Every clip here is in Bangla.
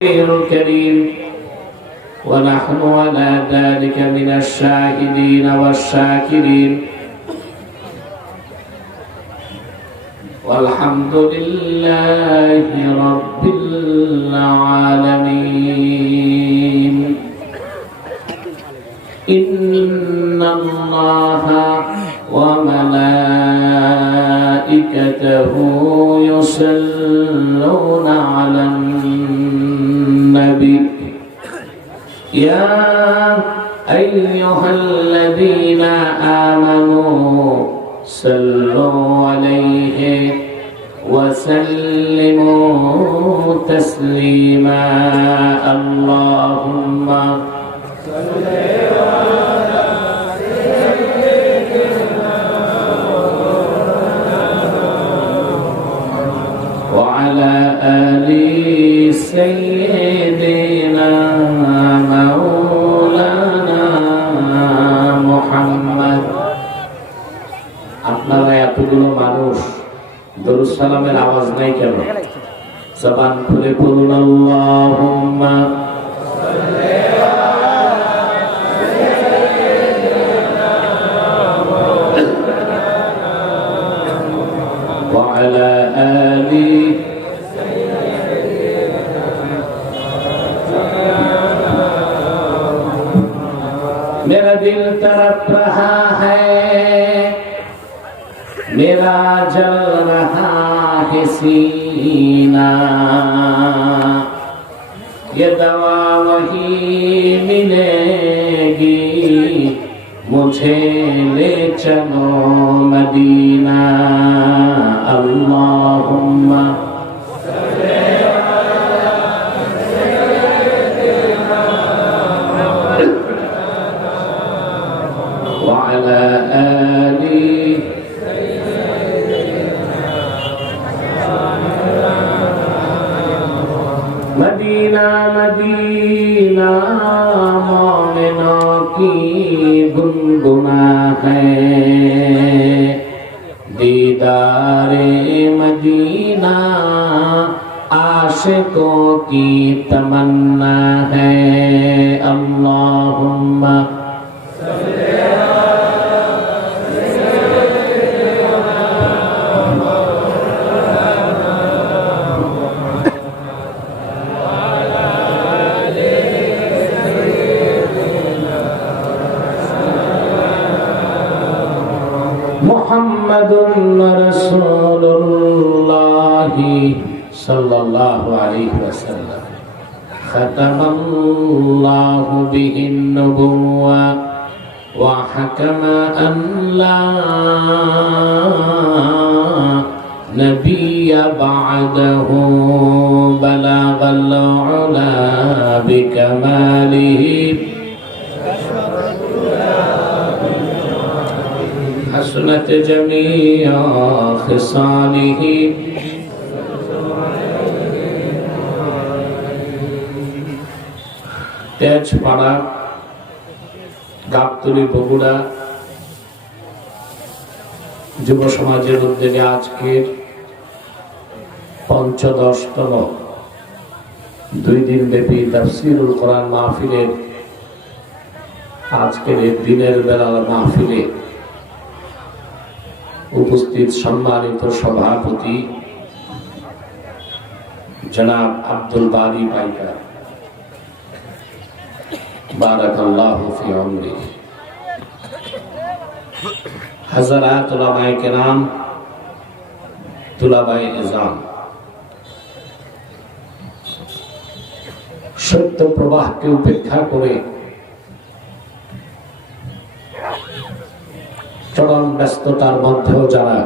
الكريم ونحن على ذلك من الشاهدين والشاكرين والحمد لله رب العالمين. إن الله وملائكته يصلون على النبي يا أيها الذين آمنوا صلوا عليه وسلموا تسليما. اللهم صل على سيدنا وعلى آل سيدنا مولانا محمد. আপনারা এতগুলো মানুষ দরুদ সালামের আওয়াজ নাই কেন? জবান খুলে পড়ুন আল্লাহুম্মা সাল্লি আলা সাইয়্যিদিনা ওয়া আলা আলি मेरा दिल तड़प रहा है, मेरा जल रहा है सीना, ये दवा वही मिलेगी मुझे ले चलो मदीना. अल्लाहुम्मा وعلى آل मदीना मदीना मोमिनों की गुनगुना है, दीदारे मदीना आशिकों की तमन्ना है. अल्लाहुम्मा मुहम्मदुर रसूलुल्लाह सल्लल्लाहु अलैहि वसल्लम खतमल्लाहु बिहिन नबुव्वा व हकमा अन ला नबिय्य बअदहु बलगल उला बिकमालिही हसनत जमीअ खिसालिही. তেজপাড়া গাবতলী বগুড়া যুব সমাজের উদ্যোগে আজকের ৫৫তম 2 দিন ব্যাপী তাফসীরুল কোরআন মাহফিলের আজকের এই দিনের বেলার মাহফিলে উপস্থিত সম্মানিত সভাপতি জনাব আব্দুল বারী পাইকার, বারাকাল্লাহু ফি উমরি, হযরত উলামায়ে কেরাম, তুলাবায়ে ইজাম, সত্য প্রবাহকে উপেক্ষা করে চরম ব্যস্ততার মধ্যেও যারা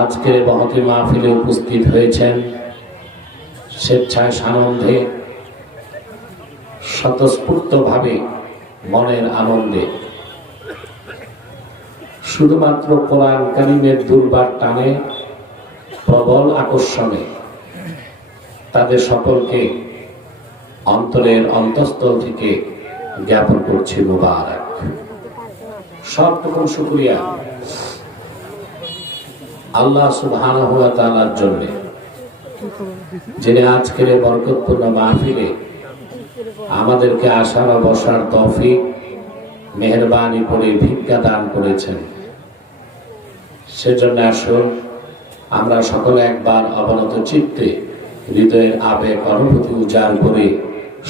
আজকের মহতি মাহফিলে উপস্থিত হয়েছেন, স্বেচ্ছায় সানন্দে স্বতঃস্ফূর্তভাবে মনের আনন্দে শুধুমাত্র কোরআন কারীমের দুর্বার টানে প্রবল আকর্ষণে তাদের সকলকে অন্তরের অন্তঃস্থল থেকে জ্ঞাপন করছি মুবারক। সব রকম শুকরিয়া আল্লাহ সুবহানাহু ওয়া তাআলার জন্য যিনি আজকের এই বরকতপূর্ণ মাহফিলে আমাদেরকে আসার ও বসার তৌফিক মেহেরবানি করে ভিক্ষা দান করেছেন। সেজন্য আসুন আমরা সকলে একবার অবনত চিত্তে হৃদয়ের আবেগ অনুভূতি উজাড় করে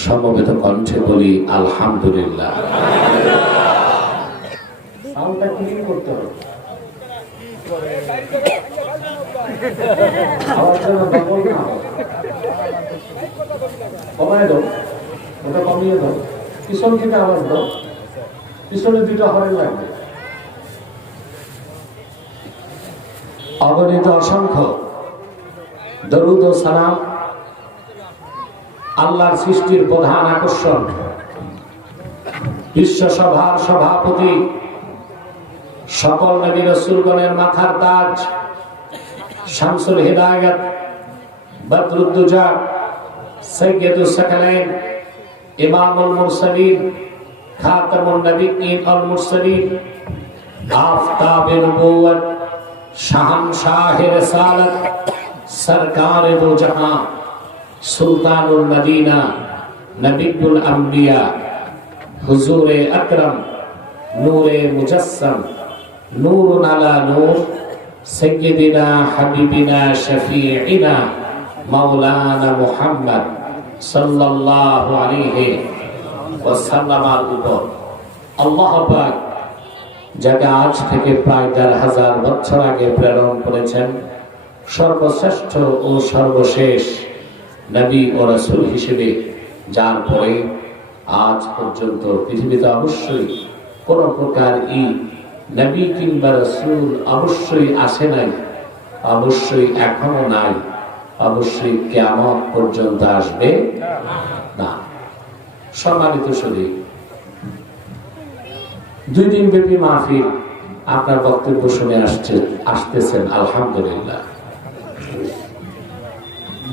সমবেত কণ্ঠে বলি আলহামদুলিল্লাহ। কমিয়ে দাও, পিছন থেকে আওয়াজ দাও, পিছনে দুটো হরেন লাগবে। অগণিত অসংখ্য দরুদ ও সালাম আল্লাহর সৃষ্টির প্রধান আকর্ষণ, বিশ্বসভার সভাপতি, সকল নবী রাসূলগণের মাথার তাজ, শামসুল হিদায়াত, বদরুদ্দুজা, সাইয়্যিদুস সাকালাইন, ইমামুল মুরসালিন, খাতামুন নবিয়্যিন ওয়াল মুরসালিন, আফতাবে নবুওয়াত, শাহনশাহে রিসালাত, সরকারে দো জাহান, সুলতানুল মদিনা, নবিয়ুল আম্বিয়া, হুজুরে আকরাম, নূরে মুজাসসাম, নূরুন আলা নূর, সাইয়্যিদিনা হাবিবিনা শফিঈনা মাওলানা মুহাম্মদ সাল্লাল্লাহু আলাইহি ওয়াসাল্লামের উপর আল্লাহ পাক যাকে আজ থেকে প্রায় ১,৫০০ বছর আগে প্রেরণ করেছেন সর্বশ্রেষ্ঠ ও সর্বশেষ নবী ও রাসূল হিসেবে, যার পরে আজ পর্যন্ত পৃথিবীতে অবশ্যই কোন প্রকার নবী কিংবা রাসূল অবশ্যই আসে নাই, অবশ্যই এখনো নাই, অবশ্যই কিয়ামত পর্যন্ত আসবে না। সম্মানিত শরীর, 2 দিন ব্যাপী মাহফিল আপনার বক্তব্য শুনে আসতেছেন, আলহামদুলিল্লাহ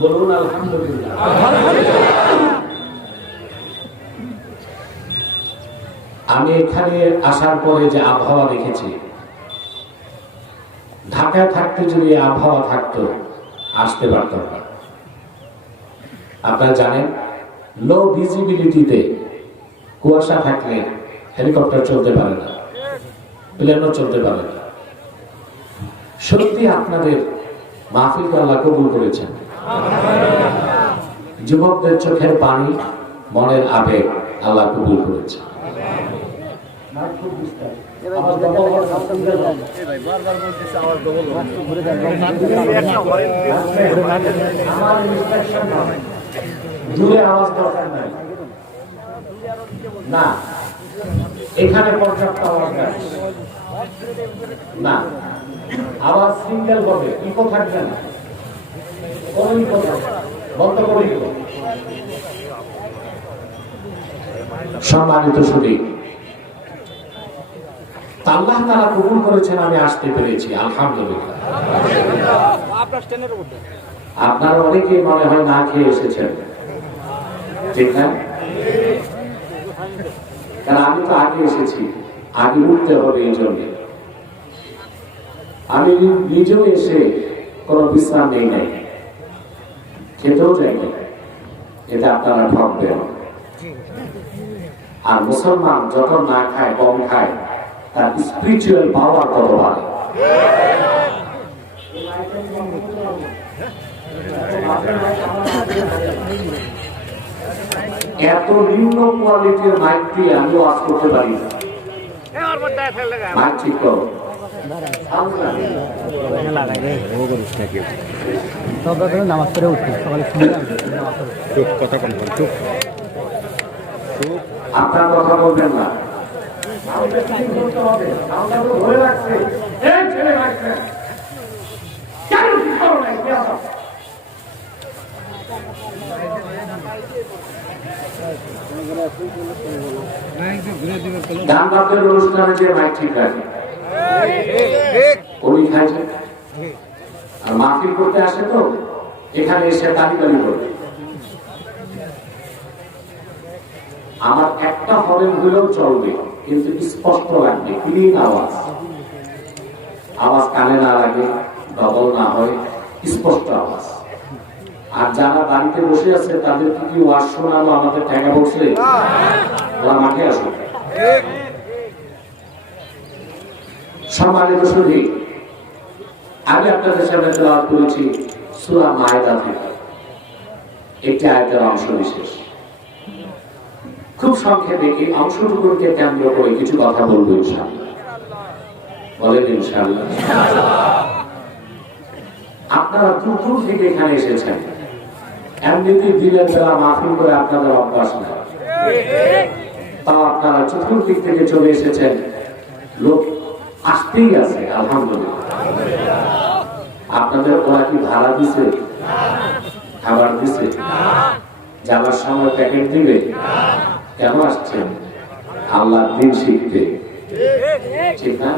বলুন আলহামদুলিল্লাহ। আমি এখানে আসার পরে যে আবহাওয়া দেখেছি, ঢাকায় থাকতে যদি আবহাওয়া থাকতো আসতে পারতাম না। আপনারা জানেন লো ভিজিবিলিটিতে কুয়াশা থাকলে হেলিকপ্টার চলতে পারে না, প্লেনও চলতে পারে না। সত্যি আপনাদের মাহফিলকে আল্লাহ কবুল করেছেন। যুবকদের চোখের পানি, মনের আবেগ আল্লাহ কবুল করেছেন। দূরে আওয়াজ দরকার নাই, না এখানে পর্যাপ্ত আওয়াজ নাই, না আওয়াজ সিঙ্গেল হবে, ইকো থাকবে না, কোন ইকো বন্ধ করে দিল। সম্মানিত সুধী, আল্লাহ তাআলা কবুল করেছেন, আমি আসতে পেরেছি, আলহামদুলিল্লাহ। আপনারা অনেকেই মনে হয় না খেয়ে এসেছেন, ঠিক না? কারণ আমি তো আগে এসেছি, আগে উঠতে হবে, এই জন্য আমি নিজেও এসে কোনো বিশ্রাম নেই নাই, খেতেও যাই নাই, এটা আপনারা ভাববেন। আর মুসলমান যখন না খায়, কম খায়, তার স্পিরিচুয়াল পাওয়ার কত বাড়ে। এত নিম্ন কোয়ালিটির মাইক দিয়ে আমি ওয়াজ করতে পারি না। মাইক ঠিক করো। নামাজ পড়ে উঠছি সকালে কথা কম চুপ, আপনার কথা বলবেন না। গান বাদ্যের অনুষ্ঠানে যে মাইক ঠিক রাখে উনি খাইছেন, আর মাহফিল করতে আসে তো এখানে এসে তালি তালি করবে। আমার একটা হরেন হলেও চলবে, কিন্তু স্পষ্ট লাগবে, ক্লিন আওয়াজ, আওয়াজ কানে না লাগে, ডবল না হয়, স্পষ্ট আওয়াজ। আর যারা বাড়িতে বসে আছে তাদেরকে কি ওয়াজ শোনানো আমাদের ঠেকা পড়ছে? ওরা মাঠে আসো। সম্মানিত সুধী, আমি আপনাদের সামনে তেলাওয়াত করেছি সূরা মায়েদা থেকে একটি আয়াতের অংশ বিশেষ। খুব সংক্ষেপে এই অংশটুকুকে কেন্দ্র করে কিছু কথা বলবো ইনশাআল্লাহ। বলেন ইনশাআল্লাহ। আপনারা দূর দূর থেকে এখানে এসেছেন, এমনিতেই দিনের বেলা মাহফিল করে আপনাদের অভ্যাস না, তাও আপনারা চতুর্দিক থেকে চলে এসেছেন। লোক আসতেই আছে, আলহামদুলিল্লাহ। আপনাদের ওরা কি ভাড়া দিছে? খাবার দিছে? যাওয়ার সময় প্যাকেট দিবে? কেন আসছেন? আল্লাহর দ্বীন শিখতে, ঠিক না?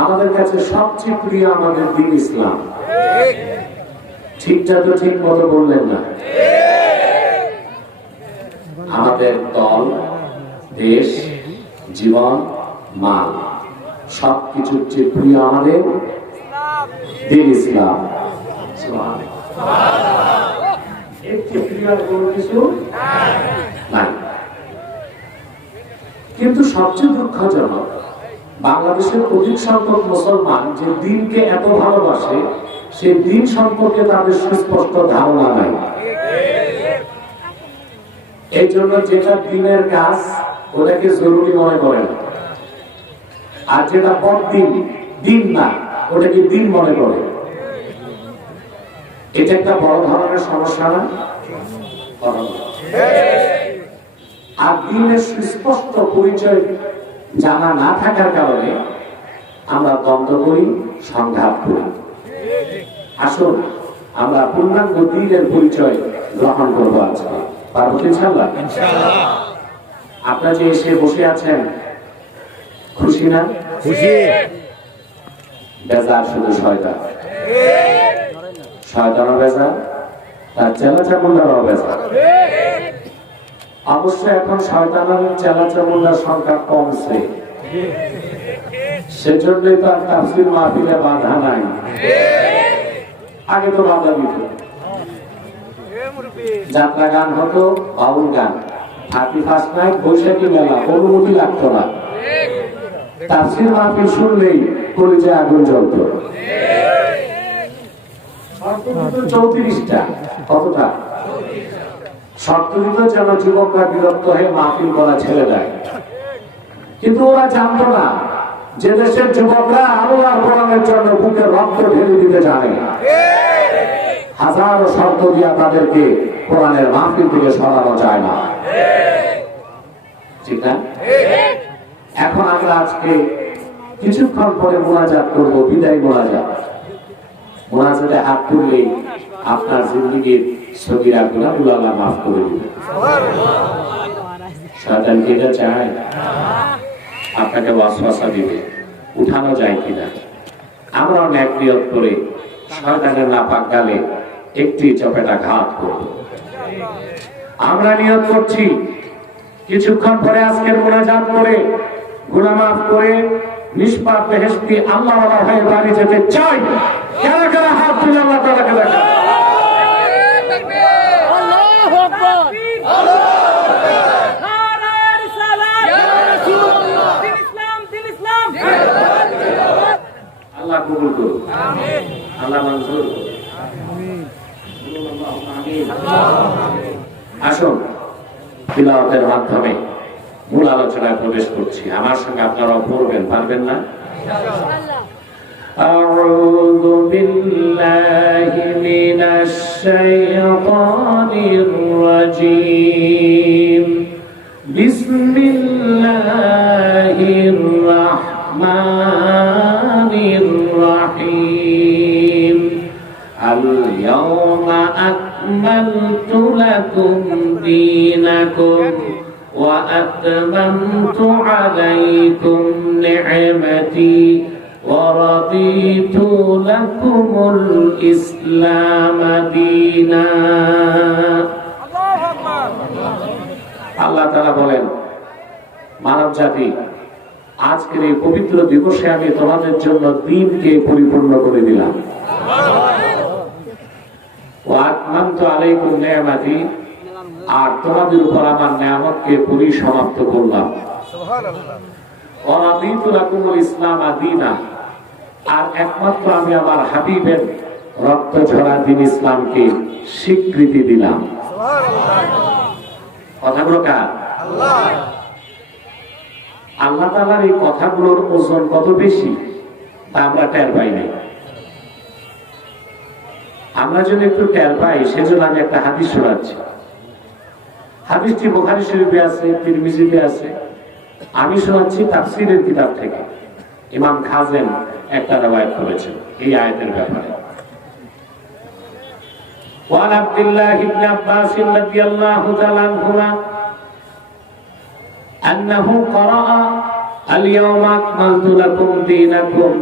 আমাদের কাছে সবচেয়ে প্রিয় আমাদের দ্বীন ইসলাম। ঠিকটা তো ঠিক মতো বললেন না। আমাদের দল, দেশ, জীবন, মাল সবকিছুর চেয়ে প্রিয় আমাদের দ্বীন ইসলাম। এর চেয়ে প্রিয় কোনো কিছু নাই। কিন্তু সবচেয়ে দুঃখজনক, বাংলাদেশের অধিক সংখ্যক মুসলমান যে দ্বীনকে এত ভালোবাসে, সেই দ্বীন সম্পর্কে তাদের সুস্পষ্ট ধারণা নাই। এই জন্য যেটা দ্বীনের কাজ ওটাকে জরুরি মনে করে না, আর যেটা বদ্দীন, দ্বীন না, ওটাকে দ্বীন মনে করে। এটা একটা বড় ধরনের সমস্যা না? আর দ্বীনের সুস্পষ্ট পরিচয় জানা না থাকার কারণে আমরা দ্বন্দ্ব করি, সংঘাত করি। আসুন আমরা পূর্ণাঙ্গ দ্বীনের পরিচয় গ্রহণ করবো আজকে। পারবো ইনশাআল্লাহ? আপনারা যে এসে বসে আছেন, খুশি না? খুশি। বেজার শুধু শয়তান, শয়তানও বেজার, তার চেলা চামুন্ডারও বেজার। অবশ্য এখন শয়তানের চেলা চামুন্ডার সংখ্যা কমছে, সেজন্যই তো আর তাফসীর মাহফিলে বাধা নাই। আগে তো বাধা দিত, যাত্রা গান হতো, বাউল গান, 31 নাইট, বৈশাখী মেলা, অনুমতি লাগতো না। তাফসীর মাহফিল শুনলেই কলিজায় আগুন জ্বলত। 34টা, কতটা শর্ত দিত যেন যুবকরা বিরক্ত হয়ে মাহফিল করা ছেড়ে দেয়। কিন্তু ওরা জানতো না যে দেশের যুবকরা আল্লাহর কোরআনের জন্য বুকে রক্ত ঢেলে দিতে জানে। হাজারো শর্ত দিয়া তাদেরকে কোরআনের মাহফিল থেকে সরানো যায় না, ঠিক না? এখন আমরা আজকে কিছুক্ষণ পরে মোনাজাত করব, বিদায় মোনাজাত। মোনাজাতে হাত তুললেই আপনার জিন্দেগীর সগীরা গুনাহগুলো আল্লাহ মাফ করে দিবেন। শয়তান কি এটা চায়? আপনাকে ওয়াসওয়াসা দিবে, উঠানো যায় কিনা। আমরা নেক নিয়ত করে শয়তানের নাপাক গালে একটি চপেটা ঘাত করব। আমরা নিয়ত করছি কিছুক্ষণ পরে আজকের মোনাজাত করে গুনাহ মাফ করে নিষ্পাপ বেহেশতি আল্লাহওয়ালা হয়ে বাড়ি যেতে চাই। কারা কারা হাত তুলে আল্লাহ তাআলাকে দেখা? আল্লাহু আকবার, নারায়ে রিসালাত, ইয়া রাসূলুল্লাহ, দিন ইসলাম, আল্লাহ কবুল করুন, আমিন। আল্লাহ মঞ্জুর করুন, আমিন। আসুন তিলাওয়াতের মাধ্যমে মূল আলোচনায় প্রবেশ করছি। আমার সঙ্গে আপনারাও পড়বেন, পারবেন না? أعوذ بالله من الشيطان الرجيم. بسم الله الرحمن الرحيم. اليوم أكملت لكم دينكم وأتممت عليكم نعمتي ورضيت لكم الإسلام دينا. আল্লাহ তাআলা বলেন, মানব জাতি, আজকের এই পবিত্র দিবসে আমি তোমাদের জন্য দ্বীনকে পরিপূর্ণ করে দিলাম। ওয়া আতমামতু আলাইকুম নি'মাতি, আর তোমাদের উপর আমার নিয়ামতকে পরিসমাপ্ত করলাম। ওয়া রাদিতু লাকুমুল ইসলাম দীনা, আর একমাত্র আমি আমার হাবিবের রক্ত ঝরা দিন ইসলামকে স্বীকৃতি দিলাম। কথাগুলো কার? আল্লাহ তাআলার এই কথাগুলোর ওজন কত বেশি তা আমরা টের পাই নাই। আমরা যদি একটু টের পাই, সেজন্য আমি একটা হাদিস শোনাচ্ছি। হাদিসটি বুখারী শরীফে আছে, তিরমিজিতে আছে। আমি শোনাচ্ছি তাফসীরের কিতাব থেকে। ইমাম খাজেন একটা রওয়ায়াত করেছেন এই আয়াতের ব্যাপারে। وعن عبد الله بن عباس رضي الله تعالى عنهما أنه قرأ اليوم أكملت لكم دينكم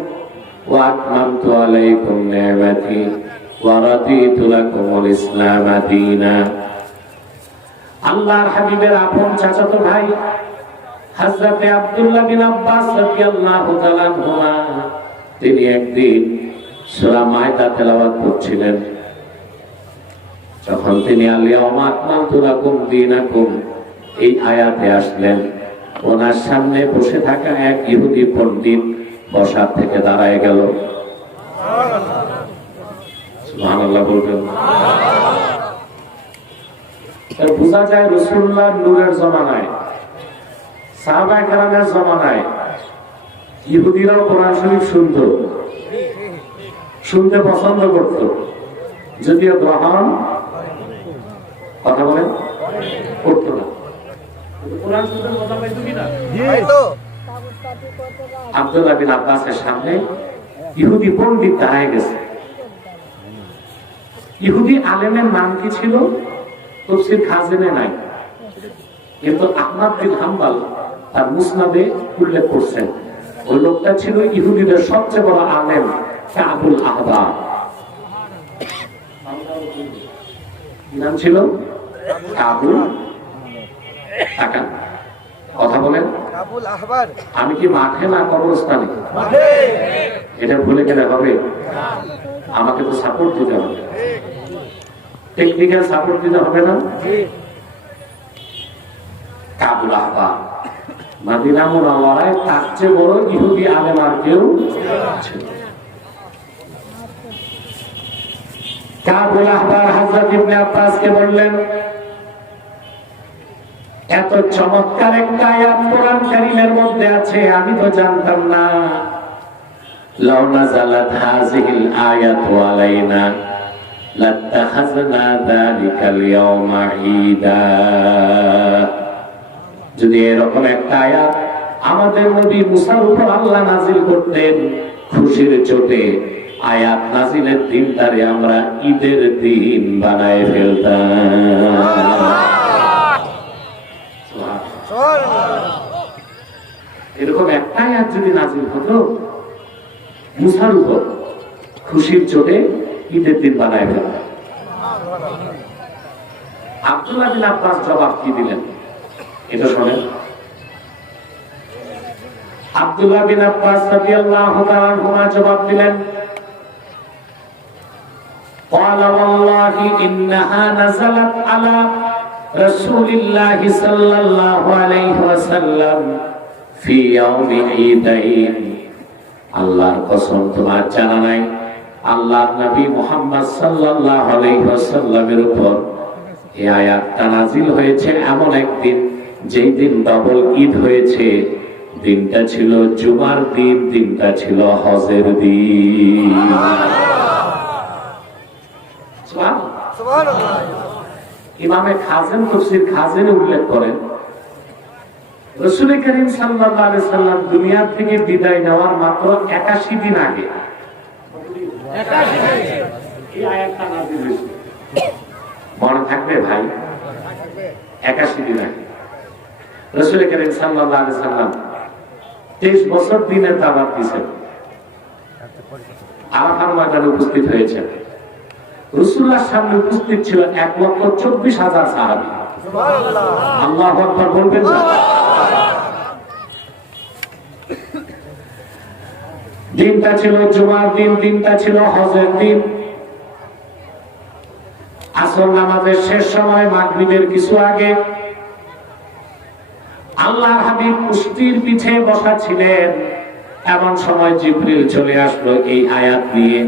وأتممت عليكم نعمتي ورضيت لكم الإسلام دينا। আল্লাহর হাবিবের আপন চাচাতো ভাই হযরত আব্দুল্লাহ বিন আব্বাস রাদিয়াল্লাহু তাআলা আনহুমা তিনি একদিন সূরা মায়দা তেলাওয়াত করছিলেন। যখন তিনি আল-ইয়াওমা আকমালতু লাকুম দীনাকুম এই আয়াতে আসলেন, ওনার সামনে বসে থাকা এক ইহুদি পণ্ডিত বসার থেকে দাঁড়ায় গেল। সুবহানাল্লাহ বলবেন। বোঝা যায় রাসূলুল্লাহ নূরের জমানায়, সাহাবায়ে কেরামের জমানায় ইহুদিরাও কোরআন শরীফ শুনতে পছন্দ করত, যদিও গ্রহণ কথা বলেন করতো না। কোরআন শুনতে মজা পাইতো কিনা? আব্দুল্লাহ বিন আব্বাসের সামনে ইহুদি পণ্ডিত দাঁড়ায় গেছে। ইহুদি আলেমের নাম কি ছিল তাফসীর খাজেনে নাই, কিন্তু আহমদ বিন হাম্বল তার মুসনাদে উল্লেখ করছেন। ওই লোকটা ছিল ইহুদিদের সবচেয়ে বড় আলেম কাবুল আহবার। নাম ছিল কাবুল, কথা বলেন কাবুল আহবার। আমি কি মাঠে না কবরস্থানে? এটা ভুলে গেলে হবে? আমাকে তো সাপোর্ট দিতে হবে, টেকনিক্যাল সাপোর্ট দিতে হবে না? কাবুল আহবার মদিনা মুনাওয়ারায় তার চেয়ে বড় ইহুদি আলেম আর কেউ ছিল। কাবুল আহবার হযরত ইবনে আব্বাসকে বললেন, এত চমৎকার একটা আয়াত কোরআন কারীমের মধ্যে আছে, আমি তো জানতাম না। লাউ নাযালাত হাযিহিল আয়াতু আলাইনা লাত্তাখাযনা যালিকাল ইয়াওমা ঈদা। যদি এরকম একটা আয়াত আমাদের নবী মুসার উপর আল্লাহ নাযিল করতেন, খুশির চোটে আয়াত নাযিলের দিনটারে আমরা ঈদের দিন বানায় ফেলতাম। এরকম একটা আয়াত যদি নাযিল হতো মুসার উপর, খুশির চোটে ঈদের দিন বানায় ফেলতাম। আব্দুল্লাহ বিন আব্বাস জবাব কি দিলেন এটা শোনেন। আব্দুল্লাহ বিন আব্বাস রাদিয়াল্লাহু তাআলা আনহুমা জবাব দিলেন, قال والله إنها نزلت على رسول الله صلى الله عليه وسلم في يوم عيدين। আল্লাহর কসম তোমার জানা নাই, আল্লাহর নবী মুহাম্মদ সাল্লাল্লাহু আলাইহি ওয়াসাল্লামের উপর এই আয়াতটা নাযিল হয়েছে এমন একদিন যেই দিন ডবল ঈদ হয়েছে। দিনটা ছিল জুমার দিন, দিনটা ছিল হজের দিন। ইমামে খাজেন তাফসীর খাজেনে উল্লেখ করেন, রাসূল করিম সাল্লাল্লাহু আলাইহি সাল্লাম দুনিয়া থেকে বিদায় নেওয়ার মাত্র 81 দিন আগে এই আয়াতটা নাযিল হয়েছে। মনে থাকবে ভাই? 81 দিন আগে রাসূল করিম সাল্লাল্লাহু আলাইহি সাল্লাম 23 বছর দিনের দাওয়াত দিয়েছেন, আরাফার ময়দানে উপস্থিত হয়েছেন। রাসূলুল্লাহর সামনে উপস্থিত ছিল 1,24,000 সাহাবী। আল্লাহু আকবার বলবেন না? দিনটা ছিল জুমার দিন, দিনটা ছিল হজের দিন। আসর নামাজের শেষ সময় মাগরিবের কিছু আগে আল্লাহর হাবিব কুস্তির পিঠে বসা ছিলেন। এমন সময় জিবরিল চলে আসলো এই আয়াত নিয়ে।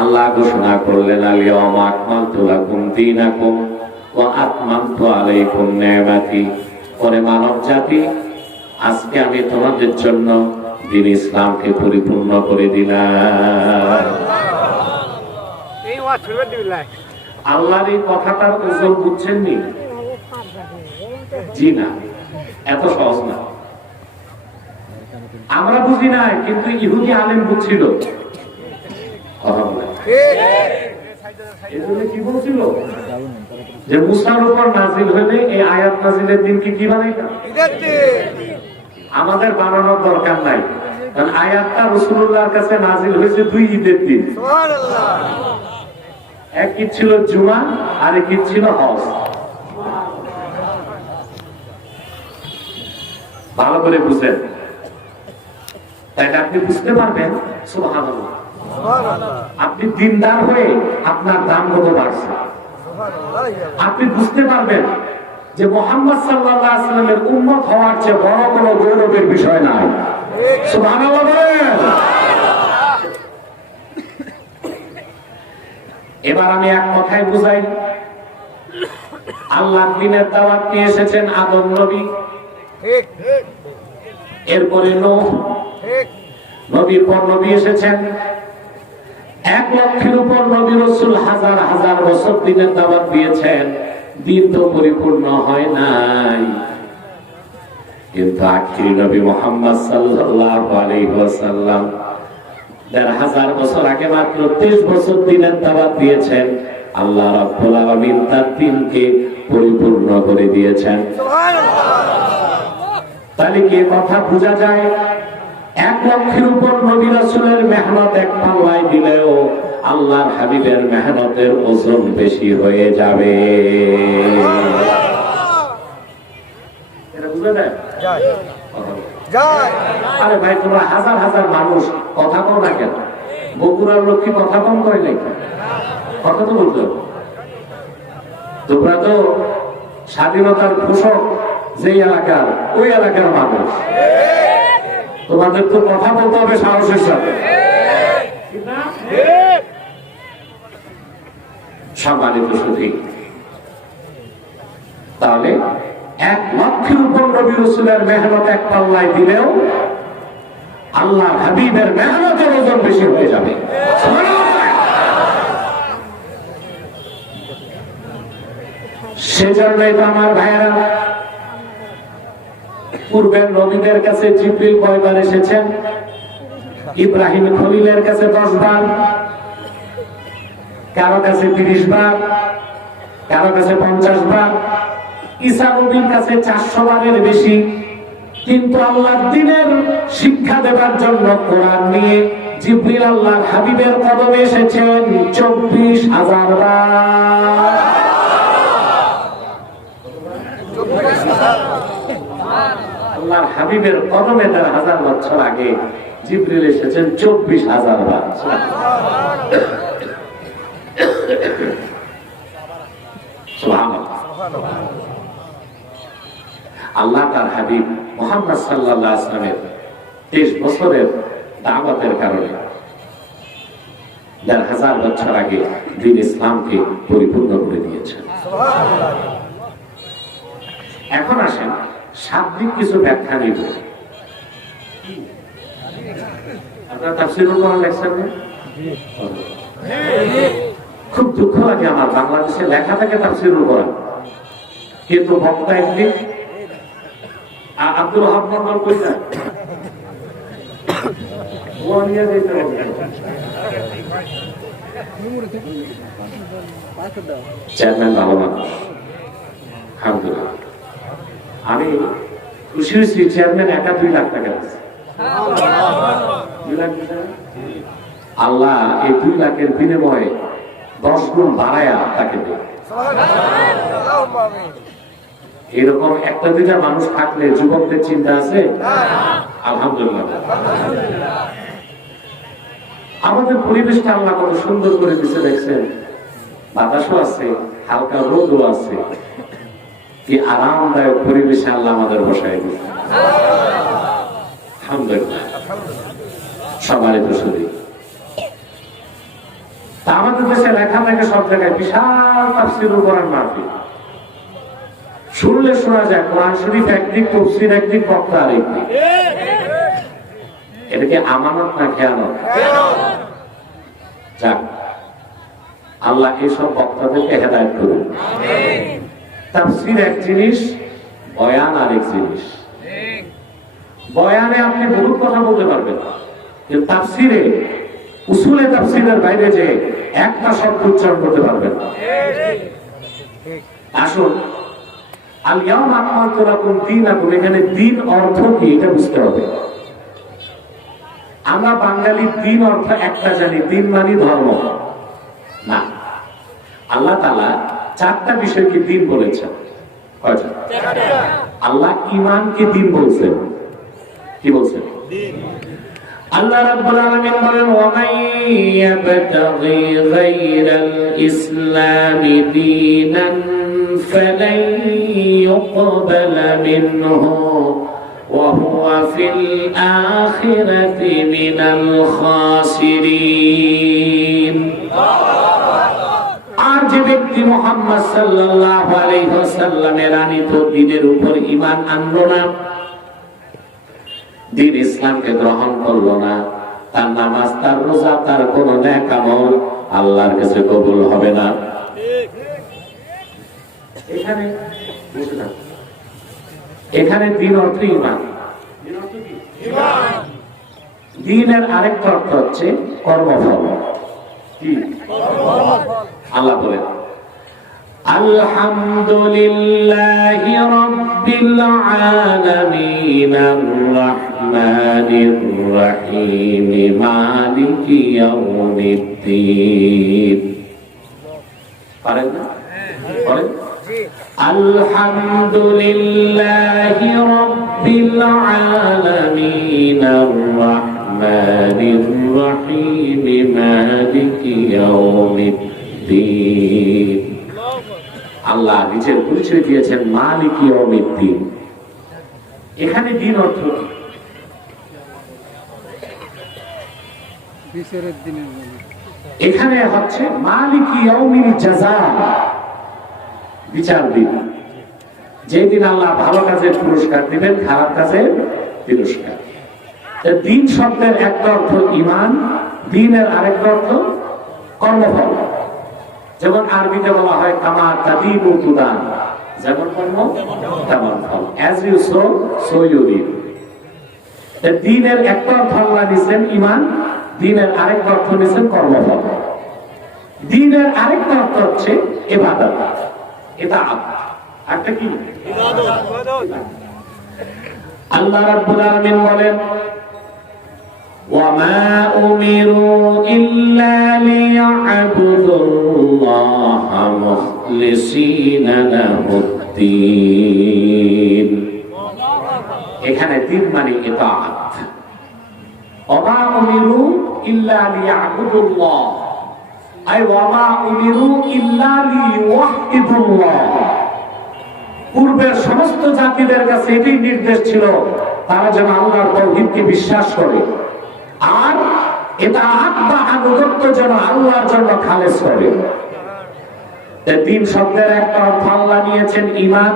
আল্লাহ ঘোষণা করলেন, আল-ইয়াওমা আকমালতু লাকুম দীনাকুম ওয়া আতমামতু আলাইকুম নি'মাতি। ওরে মানব জাতি, আজকে আমি তোমাদের জন্য দ্বীন ইসলামকে পরিপূর্ণ করে দিলাম। আল্লাহর এই কথাটার ওজন বুঝছেন নি? জি না, এত সহজ না। আমরা বুঝি না, কিন্তু ইহুদি আলেম বুঝছিল। কথা বলে এজন্য কি বলছিল যে মুসার উপর নাজিল হলে এই আয়াত নাজিলের দিনকে কি বানাইতাম? আমাদের বানানোর দরকার নাই, কারণ আয়াতটা রাসূলুল্লাহর কাছে নাজিল হয়েছে 2 ঈদের দিন। এক ঈদ ছিল জুমা, আর এক ঈদ ছিল হজ। ভালো করে বুঝেন, তাইলে আপনি বুঝতে পারবেন সুবহানাল্লাহ, আপনি দিনদার হয়ে আপনার দাম কত বাড়ছে। আপনি বুঝতে পারবেন যে মুহাম্মদ সাল্লাল্লাহু আলাইহি ওয়াসাল্লামের উম্মত হওয়ার চেয়ে বড় কোনো গৌরবের বিষয় নাই। সুবহানাল্লাহ বলেন। এবার আমি এক কথায় বুঝাই, আল্লাহ দ্বীনের দাওয়াত নিয়ে এসেছেন আদম নবী, এরপরে নূহ, নবীর পর নবী এসেছেন। 1 লক্ষের উপর নবী রাসূল হাজার হাজার বছর দ্বীনের দাওয়াত দিয়েছেন, দ্বীন তো পরিপূর্ণ হয় নাই। কিন্তু আখিরি নবী মুহাম্মদ সাল্লাল্লাহু আলাইহি ওয়াসাল্লাম 1500 বছর আগে মাত্র 30 বছর দ্বীনের দাওয়াত দিয়েছেন। আল্লাহ রাব্বুল আলামিন তার দ্বীনকে পরিপূর্ণ করে দিয়েছেন। তাহলে কি কথা বোঝা যায়, 1 লক্ষের উপর নবী রাসূলের মেহনত এক পাল্লায় দিলেও আল্লাহর হাবিবের মেহনতের ওজন বেশি হয়ে যাবে। এটা বুঝলে না? আরে ভাই, তোমরা হাজার হাজার মানুষ কথা কও না কেন? বগুড়ার লোক কি কথা কম করে নাকি? কথা তো বলতে হবে। তোমরা তো স্বাধীনতার ঘোষক যেই এলাকার, ওই এলাকার মানুষ। তোমাদের তো কথা বলতে হবে সাহসের সাথে। সম্মানিত সুধী, তাহলে 1 লক্ষের উপর নবী রাসূলের মেহনত এক পাল্লায় দিলেও আল্লাহর হাবিবের মেহনতের ওজন বেশি হয়ে যাবে। সেজন্যই তো আমার ভাইয়েরা, পূর্বের নবীদের কাছে জিবরিল কয়বার এসেছেন? ইব্রাহিম খলিলের কাছে 10 বার, কারো কাছে 30 বার, কারো কাছে 50 বার, ঈসা নবীর কাছে 400 বারের বেশি। কিন্তু আল্লাহর দ্বীনের শিক্ষা দেবার জন্য কোরআন নিয়ে জিবরিল আল্লাহর হাবিবের কদমে এসেছেন 24,000 বার। আল্লাহর হাবিবের কদমে 1000 বছর আগে জিবরিল এসেছেন 24,000 বার। আল্লাহ তার হাবিব মুহাম্মদ সাল্লাল্লাহু আলাইহি ওয়াসাল্লামের 23 বছরের দাওয়াতের কারণে 1000 বছর আগে দ্বীন ইসলামকে পরিপূর্ণ করে দিয়েছেন। এখন আসেন শাব্দিক কিছু ব্যাখ্যা নিব। আপনারা তাফসীরুল কোরআন লেখছেন না? খুব দুঃখ লাগে আমার, বাংলাদেশে লেখা থাকে তাফসীরুল কোরআন, কিন্তু বক্তা একদিন আব্দুল ওহাব মন্ডল কই যায়, ও নিয়ে যেতে হবে। চেয়ারম্যান ভালো মানুষ, আলহামদুলিল্লাহ। আমি খুশি হয়েছি, চেয়ারম্যান একা 2 লাখ টাকা দিচ্ছে। আল্লাহ এই 2 লাখের বিনিময়ে 10 গুণ বাড়ায়া তাকে দেয়। এরকম 1-2টা মানুষ থাকলে যুবকদের চিন্তা আছে? আলহামদুলিল্লাহ। আমাদের পরিবেশটা আল্লাহ কত সুন্দর করে দিচ্ছে দেখছেন। বাতাসও আছে, হালকা রোদও আছে, কি আরামদায়ক পরিবেশে আল্লাহ আমাদের বসায় দিয়েছে। আলহামদুলিল্লাহ। সম্মানিত শুধু তা আমাদের দেশে লেখা থাকে সব জায়গায় বিশাল তাফসীরুল কোরআন মাহফিল। শুনলে শোনা যায় কোরআন শরীফ একদিক, তাফসীর একদিক, বক্তা আরেকদিক। এটা কি আমানত না খেয়ানত? যাক, আল্লাহ এইসব বক্তাদেরকে হেদায়েত করুন। তাফসীর এক জিনিস, বয়ান আরেক জিনিস। বয়ানে আপনি বহুত কথা বলতে পারবেন, কিন্তু তাফসীরে, উসুলে তাফসীরের বাইরে যে একটা শব্দ উচ্চারণ করতে পারবেন না। আসুন, আল ইয়াউমা আকমালতু লাকুম দীনাকুম, এখানে দ্বীন অর্থ কি এটা বুঝতে হবে। আমরা বাঙালি দ্বীন অর্থ একটা জানি, দ্বীন মানে ধর্ম না। আল্লাহ তাআলা চারটা বিষয়কে দ্বীন বলেছেন। কয়টা? আল্লাহ ঈমানকে দ্বীন বলছেন। কি বলছেন? আল্লাহ রাব্বুল আলামিন বলেন, ওয়া মান ইয়াবতাগি গায়রাল ইসলামি দীনান ফালান ইউকবালা মিনহু ওয়া হুয়া ফিল আখিরাতি মিনাল খাসিরিন। আর যে ব্যক্তি মুহাম্মদ সাল্লাল্লাহু আলাইহি ওয়াসাল্লামের আনিত দ্বীনের উপর ঈমান আনলো না, দ্বীন ইসলামকে গ্রহণ করলো না, তার নামাজ, তার রোজা, তার কোন নেক আমল আল্লাহর কাছে কবুল হবে না। এখানে দ্বীন অর্থ ঈমান। দ্বীনের আরেকটা অর্থ হচ্ছে কর্মফল। কি? আল্লাহ বলেন, আলহামদুলিল্লাহি রাব্বিল আলামিন আর-রাহমানির রাহিম মালিকি ইয়াউমিদ্দিন। পারেন না? বলেন, আলহামদুলিল্লাহি রাব্বিল আলামিন আর-রাহমানির রাহিম মালিকি ইয়াউমিদ্দিন। আল্লাহ নিজের পরিচয় দিয়েছেন মালিক ইয়াউমিদ্দিন। এখানে দিন অর্থ কি? এখানে হচ্ছে মালিক ইয়াউমিল জাযা, বিচার দিন। যেদিন আল্লাহ ভালো কাজের পুরস্কার দিবেন, খারাপ কাজের পুরস্কার। দিন শব্দের একটা অর্থ ঈমান, দিনের আরেকটা অর্থ কর্মফল। যেমন আরবিতে বলা হয় কামা তাদিবু তুদান, যেমন কর্ম তেমন ফল। As you sow so you reap. দ্বীনের একটা অর্থ আল্লাহ নিছেন ঈমান, দ্বীনের আরেকটা অর্থ নিছেন কর্মফল। দ্বীনের আরেকটা অর্থ হচ্ছে ইবাদত, ইতাআত। একটা কি? ইবাদত। আল্লাহ রাব্বুল আলামিন বলেন, وَمَا أُمِرُوا إِلَّا لِيَعْبُدُوا اللَّهَ مُخْلِصِينَ لَهُ الدِّينَ। এখানে দ্বীন মানে ইতাআত। وَمَا أُمِرُوا إِلَّا لِيَعْبُدُوا اللَّهَ أي وَمَا أُمِرُوا إِلَّا لِيُوَحِّدُوا اللَّهَ। পূর্বের সমস্ত জাতিদের কাছে এটাই নির্দেশ ছিল, তারা যেন আল্লাহর তাওহীদকে বিশ্বাস করে আর ইতাআত বা আনুগত্য যেন আল্লাহর জন্য খালেস করে। দ্বীন শব্দের একটা অর্থ আল্লাহ নিয়েছেন ঈমান,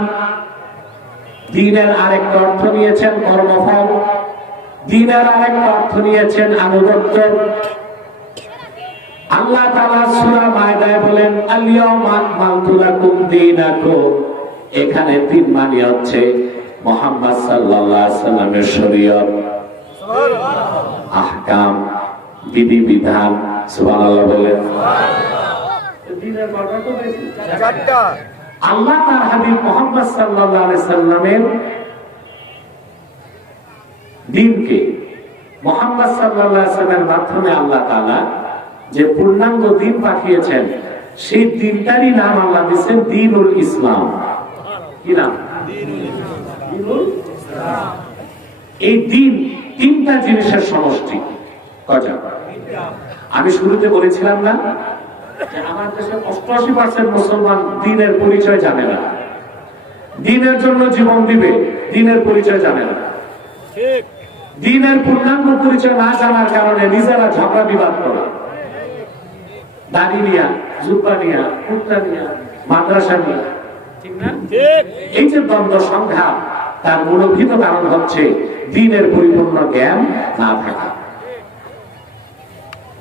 দ্বীনের আরেকটা অর্থ নিয়েছেন কর্মফল, দ্বীনের আরেকটা অর্থ নিয়েছেন আনুগত্য। আল্লাহ তাআলা সূরা মায়দায় বলেন, আল ইয়াউমা আকমালতু লাকুম দীনাকুম। এখানে দ্বীন মানে হচ্ছে মুহাম্মদ সাল্লাল্লাহু আলাইহি ওয়াসাল্লামের শরীয়ত, আহকাম, বিধি বিধান। সুবহানাল্লাহ বলেন। আল্লাহ তার হাবিব মুহাম্মদ সাল্লাল্লাহু আলাইহি ওয়াসাল্লামের দ্বীনকে, মুহাম্মদ সাল্লাল্লাহু আলাইহি ওয়াসাল্লামের মাধ্যমে আল্লাহ তাআলা যে পূর্ণাঙ্গ দ্বীন পাঠিয়েছেন, সেই দ্বীনটারই নাম আল্লাহ দিয়েছেন দ্বীনুল ইসলাম। কি নাম? দ্বীনুল ইসলাম। এই দ্বীন তিনটা জিনিসের সমষ্টি। কয়টা? আমি শুরুতে বলেছিলাম না, যে আমার দেশের 88% মুসলমান দ্বীনের পরিচয় জানে না, দ্বীনের জন্য জীবন দিবে, দ্বীনের পরিচয় জানে না। দ্বীনের পূর্ণাঙ্গ পরিচয় না জানার কারণে নিজেরা ঝগড়া বিবাদ করে, দাড়ি নিয়া, জুব্বা নিয়া, কুর্তা নিয়া, মাদ্রাসা নিয়া, ঠিক না? এই যে দ্বন্দ্ব সংঘাত, তার মূলভূত কারণ হচ্ছে দ্বীনের পরিপূর্ণ জ্ঞান না থাকা।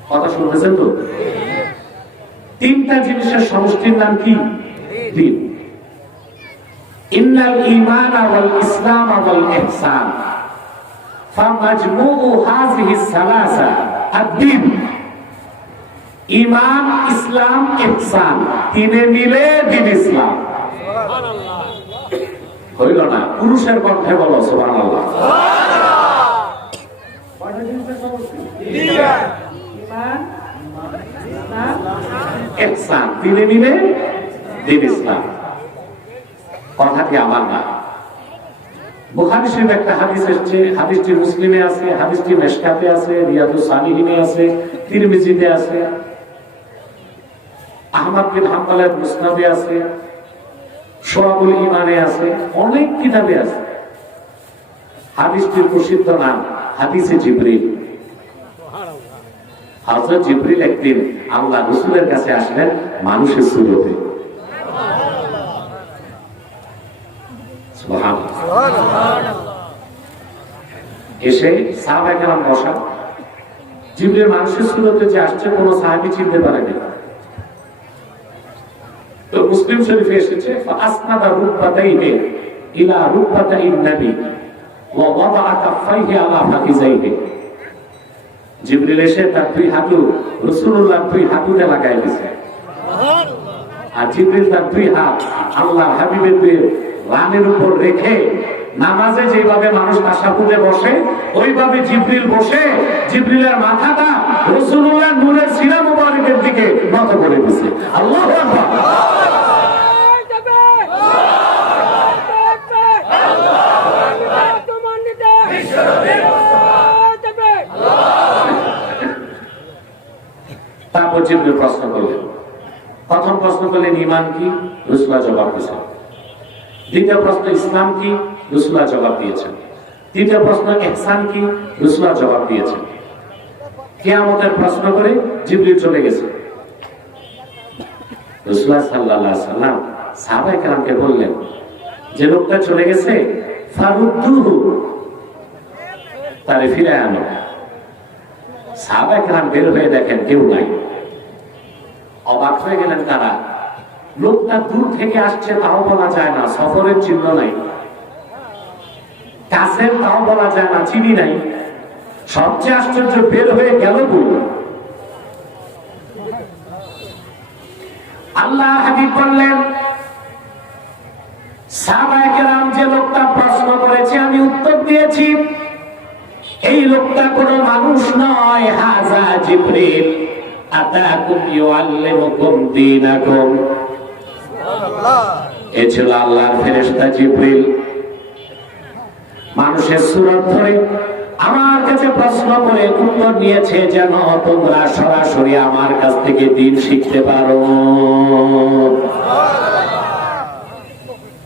কথা শুনতেছেন তো? তিনটা জিনিসের সমষ্টির নাম কি? দ্বীন। ইন্নাল ঈমান ওয়াল ইসলাম ওয়াল ইহসান ফামাজমুউ হাযিহি সালাসা আদ-দ্বীন। ঈমান, ইসলাম, ইহসান, তিনে মিলে দ্বীন ইসলাম। সুবহানাল্লাহ। হইল না? পুরুষের কণ্ঠে বলো সুবহানাল্লাহ। কয়টা জিনিসের সমষ্টি? ঈমান, ইসলাম, ইহসান, তিনে মিলে দ্বীন ইসলাম। কথাটি আমার না, বুখারী শরীফ একটা হাদিস এসেছে, হাদিসটি মুসলিমে আছে, হাদিসটি মিশকাতে আছে, রিয়াদুস সালিহিনে আছে, তিরমিজিতে আছে, আহমদ বিন হাম্বলের মুসনাদে আছে, শুআবুল ঈমানে আছে, অনেক কিতাবে আছে। হাদিসটির প্রসিদ্ধ নাম হাদিসে জিবরিল। হযরত জিবরিল একদিন আল্লাহ রাসূলের কাছে আসলেন মানুষের সুরতে। এসে সাহাবায়ে কেরাম বসা, জিবরিল মানুষের সুরতে যে আসছে কোন সাহাবী চিনতে পারেনি। তো মুসলিম শরীফে এসেছে ফাসনাদা রুকবাতাইহি ইলা রুকবাতাইন নবী ওয়া ওয়াদাআ কাফাইহি আলা ফাকিজাইহি। জিবরিল এসে তার দুই হাঁটু রাসূলুল্লাহর দুই হাঁটুতে লাগাই দিয়েছে, আর জিবরিল তার দুই হাত আল্লাহর হাবিবের দুই রানের উপর রেখে নামাজে যেভাবে মানুষ তাশাহুদে বসে ওইভাবে জিবরিল বসে জিবরিলের মাথাটা রাসূলুল্লাহর নূরের সিনা মুবারকের দিকে নত করে দিয়েছে। আল্লাহু আকবার। তারপর জিবরিল প্রশ্ন করলেন, প্রথম প্রশ্ন করলেন ঈমান কি? রাসূলুল্লাহ জবাব দিয়েছেন। দ্বিতীয় প্রশ্ন ইসলাম কি? রাসূলুল্লাহ জবাব দিয়েছেন। তৃতীয় প্রশ্ন ইহসান কি? রাসূলুল্লাহ জবাব দিয়েছেন। কিয়ামতের প্রশ্ন করে জিবরিল চলে গেছে। রাসূলুল্লাহ সাল্লাল্লাহু আলাইহি ওয়াসাল্লাম সাহাবায়ে কেরামকে বললেন, যে লোকটা চলে গেছে ফারুদ্দুহু, তারে ফিরে আনো। সাহাবায়ে কেরাম বের হয়ে দেখেন কেউ নাই। অবাক হয়ে গেলেন তারা, লোকটা দূর থেকে আসছে তাও বলা যায় না, সফরের চিহ্ন নাই, কাছের তাও বলা যায় না, চিনি নাই। সবচেয়ে আশ্চর্য, বের হয়ে গেল বল। আল্লাহ হাবিব বললেন, সাহাবায়ে কেরাম যে লোকটা প্রশ্ন করেছে আমি উত্তর দিয়েছি, এই লোকটা কোনো মানুষ নয়, হাযা জিবরিল আতাকুম ইউআল্লিমুকুম দীনাকুম। এ ছিল আল্লাহর ফেরেশতা জিবরিল, মানুষের সুরত ধরে আমার কাছে প্রশ্ন করে উত্তর নিয়েছে যেন তোমরা সরাসরি আমার কাছ থেকে দ্বীন শিখতে পারো।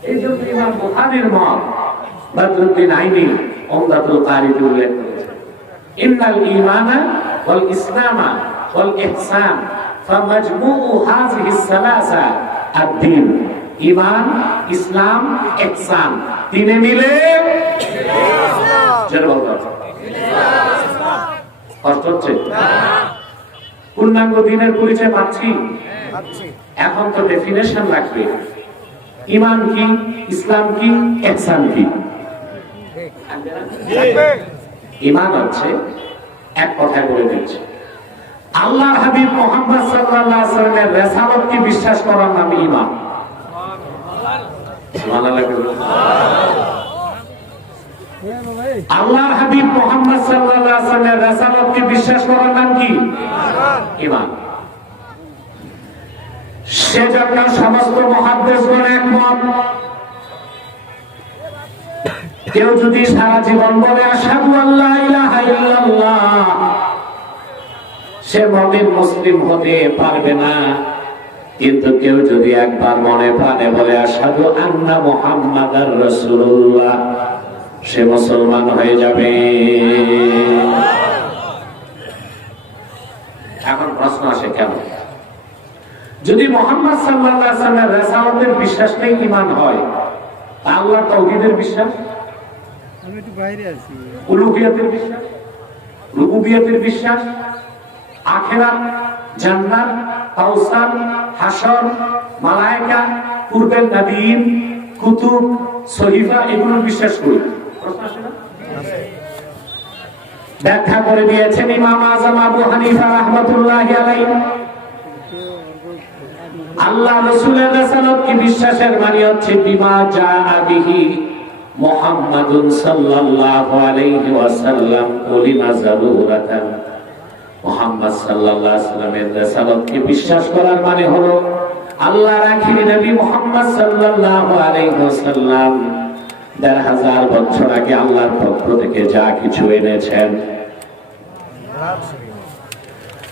এই জন্য ইমাম বুখারীর মত বদরুদ্দীন আইনি উমদাতুল কারীতে উল্লেখ করেছেন, ইন্নাল ঈমানা ওয়াল ইসলামা ওয়াল ইহসান ফামাজমুউ হাযিহি সালাসা আদ-দ্বীন। ঈমান, ইসলাম, ইহসান, তিনে মিলে ইসলাম। কষ্ট হচ্ছে? পূর্ণাঙ্গ দ্বীনের পরিচয় পাচ্ছি? এখন তো ডেফিনেশন লাগবে, ঈমান কি, ইসলাম কি, ইহসান কি। ঈমান হচ্ছে, এক কথায় বলে দিচ্ছি, আল্লাহর হাবিব মুহাম্মদ সাল্লাল্লাহু আলাইহি ওয়াসাল্লামের রিসালাতকে বিশ্বাস করার নাম ঈমান। আল্লাহর হাবিব মুহাম্মদ সাল্লাল্লাহু আলাইহি ওয়াসাল্লামের রিসালাতকে বিশ্বাস করার নাম কি? ঈমান। সেজন্য সমস্ত মুহাদ্দিসগণ একমত, কেউ যদি সারা জীবন বলে আশহাদু আল্লা ইলাহা ইল্লাল্লাহ, সে মুমিন মুসলিম হতে পারবে না, কিন্তু কেউ যদি একবার মনে প্রাণে বলে আশহাদু আন্না মুহাম্মাদার রাসূলুল্লাহ, সে মুসলমান হয়ে যাবে। এখন প্রশ্ন আসে, কেন? যদি মুহাম্মদ সাল্লাল্লাহু আলাইহি ওয়াসাল্লামের রিসালাতের বিশ্বাস নেই, ঈমান হয়, তা আল্লাহর তাওহীদের বিশ্বাস, আমি একটু বাইরে আছি, উলুহিয়াতের বিশ্বাস, রুবুবিয়াতের বিশ্বাস, আখিরাত, জান্নাত, কাউসার, হাসর, মালায়েকা, পূর্বের নবীন, কুতুব, সহিফা, এগুলো বিশ্বাস করি। প্রশ্ন আসে না? ব্যাখ্যা করে দিয়েছেন ইমাম আযম আবু হানিফা রাহমাতুল্লাহি আলাইহি। আল্লাহ রাসূলের রিসালাত কি বিশ্বাসের মানে হচ্ছে বিমা জাআ বিহি মুহাম্মাদুন সাল্লাল্লাহু আলাইহি ওয়াসাল্লাম কলিমা যারুরাতান। মুহাম্মদ সাল্লাল্লাহু আলাইহি ওয়াসাল্লামের রিসালাতকে বিশ্বাস করার মানে হলো আল্লাহর আখিরি নবী মুহাম্মদ সাল্লাল্লাহু আলাইহি ওয়াসাল্লাম ১৫০০ বছর আগে আল্লাহর পক্ষ থেকে যা কিছু এনেছেন,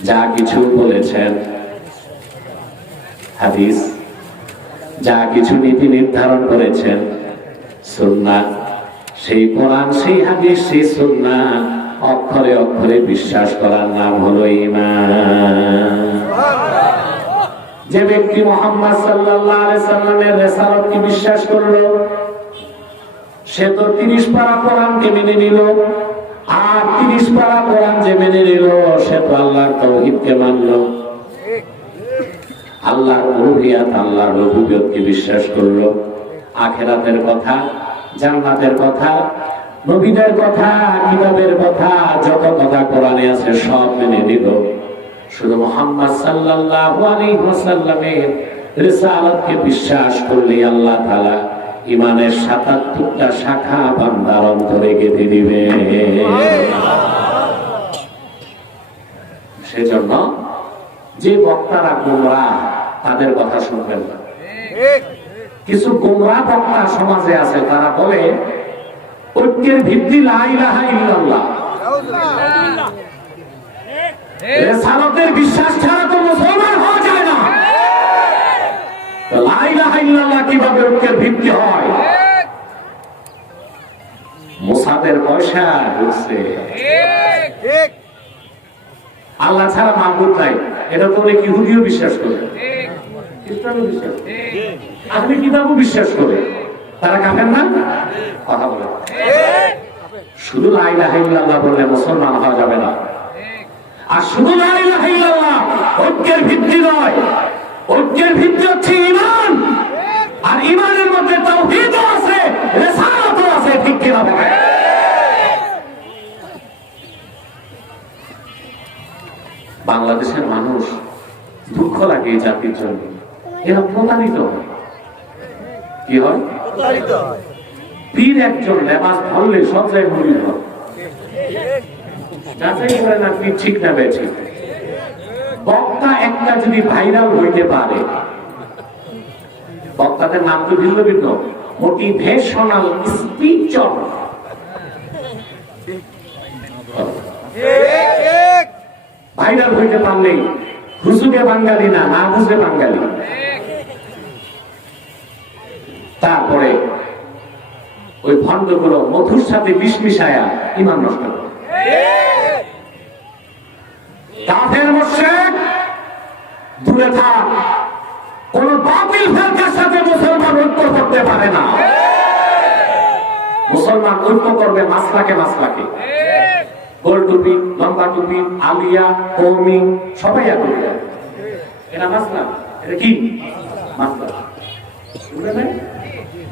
যা কিছু বলেছেন, হাদিস, যা কিছু নীতি নির্ধারণ করেছেন, সুন্নাহ, সেই কোরআন, সেই হাদিস, সেই সুন্নাহ অক্ষরে অক্ষরে বিশ্বাস করার নাম হলো ঈমান। যে ব্যক্তি মুহাম্মদ সাল্লাল্লাহু আলাইহি সাল্লামের রিসালাতকে বিশ্বাস করলো, সে তো ৩০ পারা কোরআনকে মেনে নিল, আর ৩০ পারা কোরআন যে মেনে নিল, সে তো আল্লাহর তাওহীদকে মানল, আল্লাহর উলুহিয়াত, আল্লাহর রুবুবিয়তকে বিশ্বাস করলো, আখিরাতের কথা, জান্নাতের কথা, নবীদের কথা, কিতাবের কথা, যত কথা কোরআনে আছে সব মেনে নিল। শুধু মুহাম্মদ সাল্লাল্লাহু আলাইহি ওয়াসাল্লামের রিসালাতকে বিশ্বাস করলে আল্লাহ তাআলা ঈমানের ৭৭টা শাখা বান্দার অন্তরে গেঁথে দিবে। সেজন্য যে বক্তারা গোমরাহ, তাদের কথা শুনবেন না। কিছু গোমরাহ বক্তা সমাজে আছে, তারা বলে ঐক্যের ভিত্তি লা ইলাহা ইল্লাল্লাহ, রিসালাতের বিশ্বাস ছাড়া তো মুসলমান হওয়া যায় না। লা ইলাহা ইল্লাল্লাহ কিভাবে ঐক্যের ভিত্তি হয়? মুসাদের পয়সা ঢুকছে, আল্লাহ ছাড়া মাবুদ নাই, এটা তো অনেক ইহুদিও বিশ্বাস করে, খ্রিস্টানও বিশ্বাস করে, আহলে কিতাবও বিশ্বাস করে। তারা কাফের না? কথা বলে। শুধু লা ইলাহা ইল্লাল্লাহ বললে মুসলমান হওয়া যাবে না। আর শুধু লা ইলাহা ইল্লাল্লাহ ঐক্যের ভিত্তি নয়, ঐক্যের ভিত্তি হচ্ছে ঈমান। আর ঈমানের মধ্যে তাওহীদও আছে, রিসালাতও আছে, ঠিক কিনা বলেন? বাংলাদেশের মানুষ দুঃখ লাগে এই জাতির জন্য, এরা প্রতারিত হয়। কি হয়? পীর একজন লেবাস ধরলে সব জায়গায় মুড়ি হয়, যাচাই করে না পীর ঠিক না বেঠিক। বক্তা একটা যদি ভাইরাল হইতে পারে, বক্তাদের নাম তো ভিন্ন ভিন্ন, মোটিভেশনাল স্পিচার, ভাইরাল হইতে পারলেই হুজুরে বাঙালি না, না বুঝে বাঙালি। তারপরে ওই ভণ্ডগুলো মধুর সাথে বিষ মিশায়া ঈমান নষ্ট করে। কাফের মুশরিক দূরে থাক, কোন বাতিল ফিরকার সাথে মুসলমান ঐক্য করতে পারে না। মুসলমান ঐক্য করবে মাসলাকে মাসলাকে, গোল টুপি, লম্বা টুপি, আলিয়া, কওমি, সবাই একই। এটা মাসলা, এটা কি মাসলা?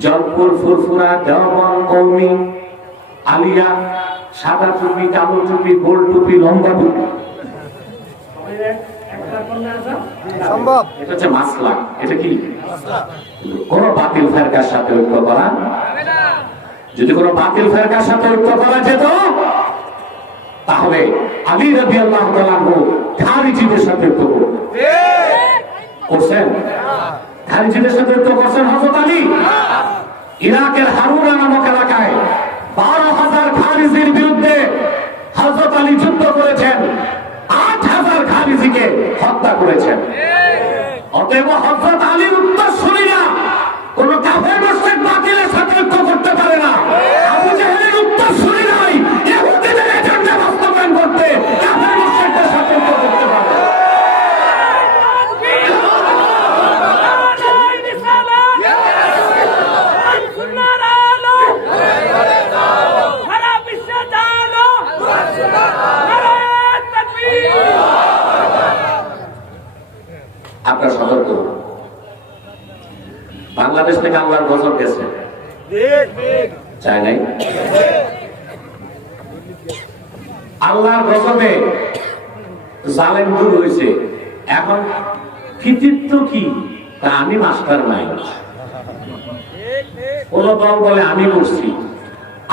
জলপুর, ফুরফুরা, দেওবন্দ, কওমি, আলিয়া, সাদা টুপি, কালো টুপি, গোল টুপি, লম্বা টুপি, সম্ভব। এটা হচ্ছে মাসলা। এটা কি? কোন বাতিল ফিরকার সাথে ঐক্য করা। যদি কোন বাতিল ফিরকার সাথে ঐক্য করা যেত, তাহলে আলী রাদিয়াল্লাহু তাআলা খারিজিদের সাথে ঐক্য করছেন। খারিজিদের সাথে ঐক্য করছেন হযরত আলী। ইরাকের হারুরা নামক এলাকায় 12,000 খারিজির বিরুদ্ধে হযরত আলী যুদ্ধ করেছেন। 8,000 করেছেন। অতএব হযরত আলীর উত্তরসূরিরা কোন কাফের মুশরিক বাতিলের সাথে ঐক্য করতে পারে না। আবু জাহেলের উত্তরসূরিরাই ইহুদিদের এজেন্ডা বাস্তবায়ন করতে কাফের মুশরিকদের সাথে ঐক্য করতে পারে। আপনার সতর্ক, বাংলাদেশ থেকে আল্লাহর গজব গেছে, চায় নাই। আল্লাহর গজবে জালেম দূর হয়েছে। এখন কৃতিত্ব কি? তা আমি মাস্টার মাইন্ড। কোন দল বলে আমি করছি,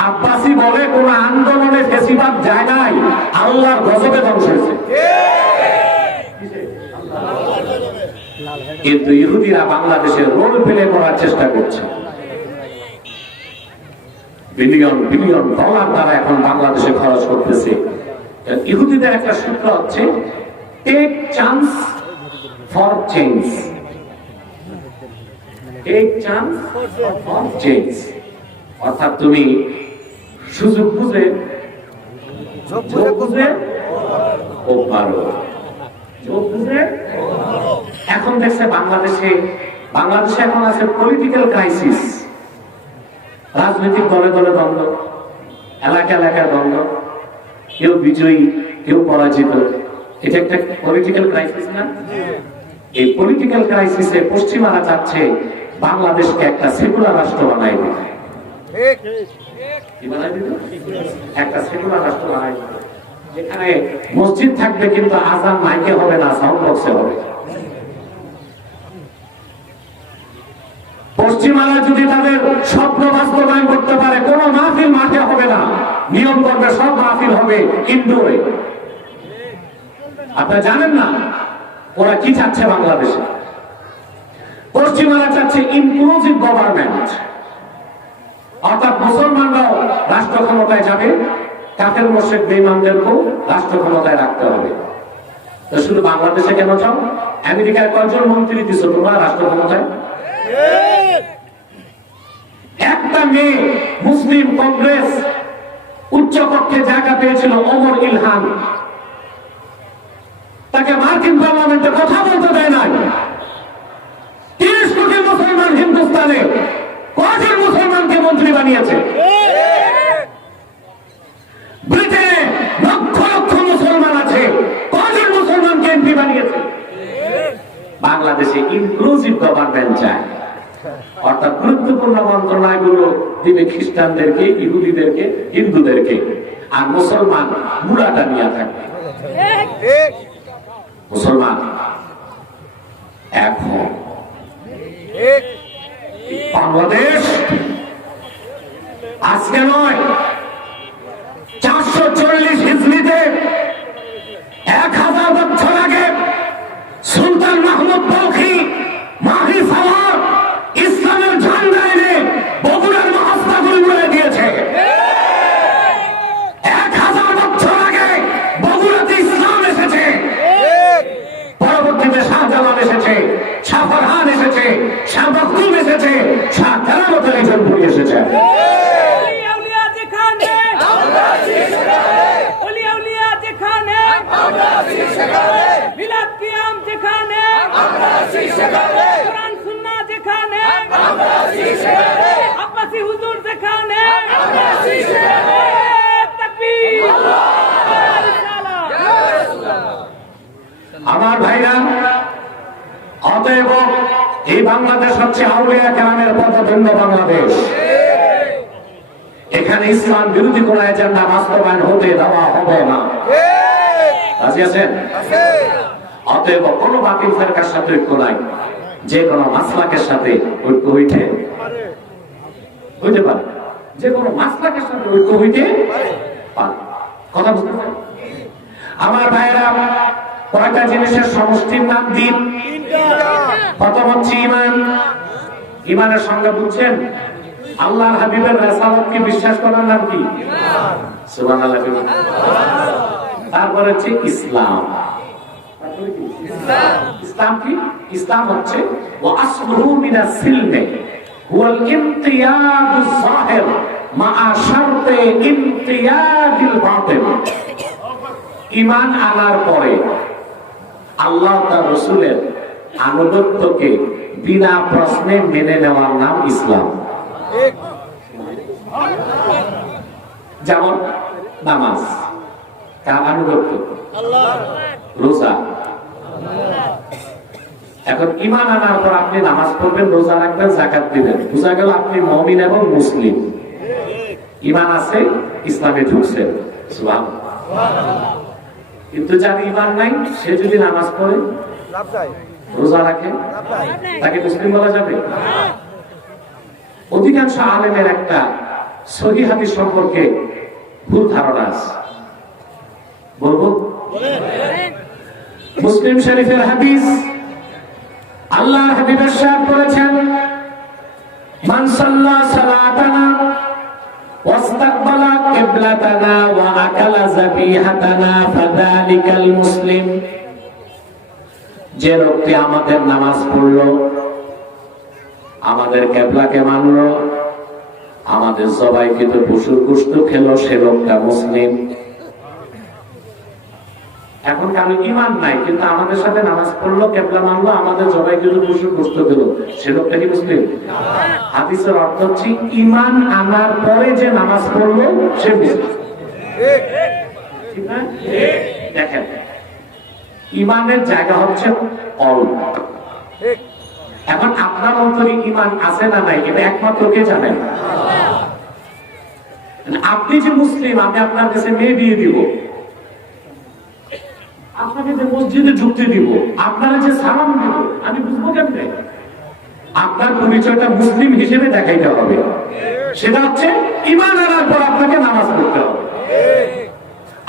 আব্বাসি বলে কোন আন্দোলনে ফেসিবাদ যায় নাই, আল্লাহর গজবে ধ্বংস হয়েছে। কিন্তু ইহুদিরা বাংলাদেশের রোল প্লে করার চেষ্টা করছে। বিলিয়ন বিলিয়ন ডলার তারা এখন বাংলাদেশে খরচ করতেছে। ইহুদিদের একটা সূত্র হচ্ছে take chance for change, take chance for change. অর্থাৎ তুমি সুযোগ বুঝে খুব ভালো এখন দেখছে বাংলাদেশে এখন আছে পলিটিক্যাল ক্রাইসিস। রাজনৈতিক দলে দলে দ্বন্দ্ব, এলাকা এলাকায় দ্বন্দ্ব, কেউ বিজয়ী কেউ পরাজিত। এটা একটা পলিটিক্যাল ক্রাইসিস না? এই পলিটিক্যাল ক্রাইসিসে পশ্চিমারা চাচ্ছে বাংলাদেশকে একটা সেকুলার রাষ্ট্র বানাই দিতে। একটা সেকুলার রাষ্ট্র বানাই দিতে, যেখানে মসজিদ থাকবে কিন্তু আজান মাইকে হবে না, সাউন্ড বক্সে হবে। পশ্চিমারা যদি তাদের স্বপ্ন বাস্তবায়ন করতে পারে, কোন মাহফিল মাঠে হবে না, নিয়ম করবে সব মাহফিল হবে ইনডোরে। আপনারা জানেন না ওরা কি চাচ্ছে বাংলাদেশে? পশ্চিমারা চাচ্ছে ইনক্লুসিভ গভর্নমেন্ট, অর্থাৎ মুসলমানরাও রাষ্ট্র ক্ষমতায় যাবে, কাফের মুশরিক বেঈমানদেরকেও রাষ্ট্র ক্ষমতায় রাখতে হবে। তো শুধু বাংলাদেশে কেন চাও? আমেরিকায় কয়জন মন্ত্রী দিছো তোমরা রাষ্ট্র ক্ষমতায়? একটা মেয়ে মুসলিম কংগ্রেস উচ্চ কক্ষে জায়গা পেয়েছিল, ওমর ইলহান, তাকে মার্কিন পার্লামেন্টে কথা বলতে দেয় নাই। 30 কোটি মুসলমান হিন্দুস্তানে কয়জন মুসলমানকে মন্ত্রী বানিয়েছে? ব্রিটেনে লক্ষ লক্ষ মুসলমান আছে, কয়জন মুসলমানকে এমপি বানিয়েছে? বাংলাদেশে ইনক্লুসিভ গভর্নমেন্ট চায়, অর্থাৎ গুরুত্বপূর্ণ মন্ত্রণালয়গুলো দিবে খ্রিস্টানদেরকে, ইহুদিদেরকে, হিন্দুদেরকে, আর মুসলমান মুড়াটা নিয়ে থাকবে। মুসলমান এখন বাংলাদেশ আজকে নয়, 440 হিজরিতে 1000 বছর আগে সুলতান মাহমুদ বলখি মাহি সাওয়ার ইসলামের ঝান্ডা এনে বগুড়ার মহাস্তাগুল উড়িয়ে দিয়েছে। 1000 বছর আগে বগুড়াতে ইসলাম এসেছে, পরবর্তীতে শাহজালাল এসেছে, শাহ ফরহান এসেছে, শাহ মখদুম এসেছে, শাহ কেরামতের জনপুরি এসেছে। আমার ভাইরা, অতএব এই বাংলাদেশ হচ্ছে আউলিয়া কেরামের পথভিন্ন বাংলাদেশ। এখানে ইসলাম বিরোধী কোন এজেন্ডা বাস্তবায়ন হতে দেওয়া হবে না। রাজি আছেন? অতএব কোন বাতিল ফেরকার সাথে ঐক্য নাই, যে কোনো মাসলাকের সাথে ঐক্য হইতে পারে, যে কোনো মাসলাকের সাথে ঐক্য হইতে পারে। কথা বুঝতে পারেন? আমার ভাইয়েরা, কয়টা জিনিসের সমষ্টির নাম দিন। প্রথম হচ্ছে ঈমান। ঈমানের সঙ্গে বুঝছেন আল্লাহর হাবিবের রাসালাতকে বিশ্বাস করার নাম কি? সুবহানাল্লাহ। তারপরে হচ্ছে ইসলাম। ইসলাম কি? ইসলাম হচ্ছে ওয়া আসলুহু মিনাস সিলমি ওয়াল ইমতিয়াদুজ যাহির মা'a শারতে ইমতিয়াদিল বাতিন। ঈমান আনার পরে আল্লাহ তার রাসূলের আনুগত্যকে বিনা প্রশ্নে মেনে নেওয়ার নাম ইসলাম। যেমন নামাজ কার আনুগত্য? রোজা। এখন ঈমান আনার পর আপনি নামাজ পড়বেন, রোজা রাখবেন, যাকাত দিবেন, বোঝা গেল আপনি মুমিন এবং মুসলিম। ঈমান আছে, ইসলামে ঢুকছেন। সুবহানাল্লাহ। কিন্তু যার ঈমান নাই সে যদি নামাজ পড়ে, রোজা রাখে, তাকে মুসলিম বলা যাবে? অধিকাংশ আলেমের একটা সহিহ হাদিস সম্পর্কে ভুল ধারণা আছে, বলবো? মুসলিম শরীফের হাদিস, আল্লাহর হাবিব ইরশাদ করেছেন, মান সাল্লা সালাতানা ওয়াস্তাকবালা কিবলাতানা ওয়া আকালা যাবিহাতানা ফাযালিকাল মুসলিম। যে লোকটি আমাদের নামাজ পড়লো, আমাদের কিবলাকে মানলো, আমাদের জবাইকৃত পশুর গোশত খেলো, সে লোকটা মুসলিম। এখন কারো ঈমান নাই কিন্তু আমাদের সাথে নামাজ পড়লো, কিবলা মানলো, আমাদের জবাইকৃত পশুর গোশত খেলো, সে লোকটা কি মুসলিম? হাদিসের অর্থ হচ্ছে ঈমান আনার পরে যে নামাজ পড়লো সে মুসলিম। ঠিক না? দেখেন, ঈমানের জায়গা হচ্ছে অল্প। এখন আপনার অন্তরে ঈমান আছে না নাই এটা একমাত্র কে জানেন? আপনি যে মুসলিম, আমি আপনার কাছে মেয়ে দিয়ে দিব, আপনাকে যে মসজিদে ঢুকতে দিব, আপনারা যে সালাম দিব, আমি বুঝবো কেমনে? আপনার পরিচয়টা মুসলিম হিসেবে দেখাইতে হবে। সেটা হচ্ছে ঈমান আনার পর আপনাকে নামাজ পড়তে হবে,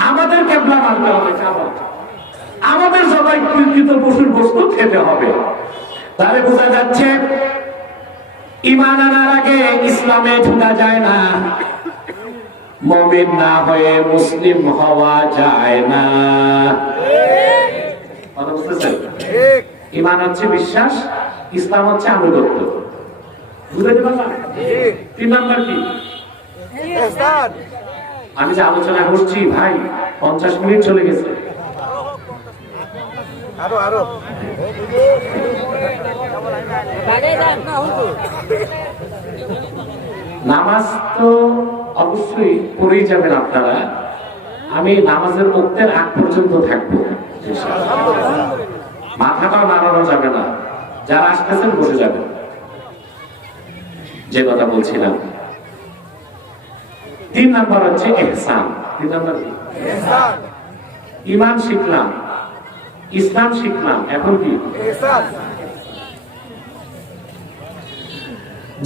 আমাদের কিবলা মানতে হবে, আমাদের জবাইকৃত পশুর গোশত খেতে হবে। তাহলে বোঝা যাচ্ছে ঈমান আনার আগে ইসলামে ঢোকা যায় না, মুমিন না হয়ে মুসলিম হওয়া যায় না। ঈমান হচ্ছে বিশ্বাস, ইসলাম হচ্ছে আনুগত্য। বুঝতে পারলাম? 3 নাম্বার কি? আমি যে আলোচনা করছি ভাই, 50 মিনিট চলে গেছে। আরো নামাজ তো অবশ্যই পড়েই যাবেন আপনারা। আমি নামাজের ওক্তের আগ পর্যন্ত থাকবো, মাথাটাও নাড়ানো যাবে না, যারা আসতেছেন বসে যাবেন। যে কথা বলছিলাম, 3 নাম্বার হচ্ছে ইহসান। 3 নাম্বার ঈমান শিখলাম, ইসলাম শিখলাম, এখন কি?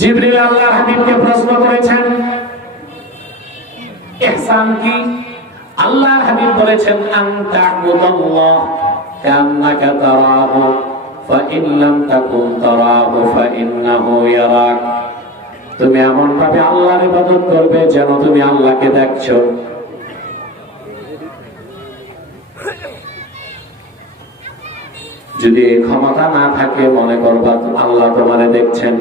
জিবরিল আল্লাহর হাবিবকে প্রশ্ন করেছেন ইহসান কি? আল্লাহর হাবিব বলেছেন, আনতা আবুদাল্লাহ কান্নাকা তারাহু ফাইন লাম তাকুন তারাহু ফাইন্নাহু ইয়ারাক। তুমি এমন ভাবে আল্লাহর ইবাদত করবে যেন তুমি আল্লাহকে দেখছো। যদি এই ক্ষমতা না থাকে, মনে করবা আল্লাহ তোমারে দেখছেন।